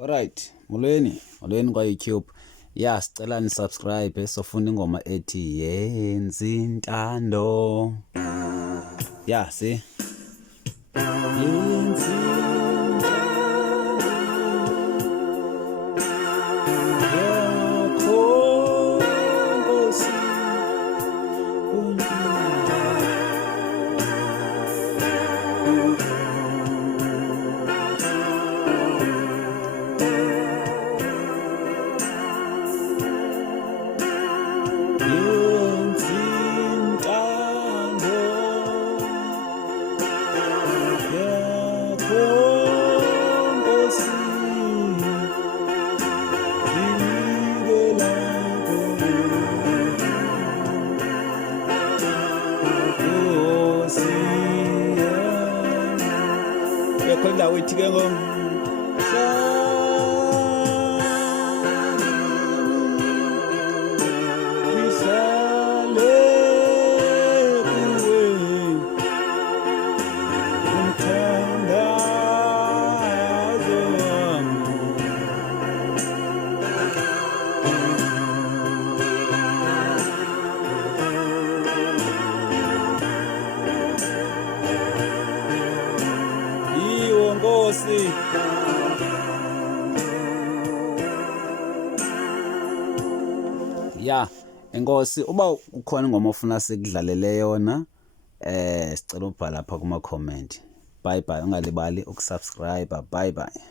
Alright, molweni kwa YouTube. Ya sicela ni subscribe sofuna ingoma ethi yenza intando. Ya see. Yenza Konda wethi ke ngo Nkosi. Ya Enkosi, uba ukhona ingoma ofuna sikudlalele yona sicela ubhala lapha kuma comment. Bye bye, ungalibali ukusubscribe. Bye bye.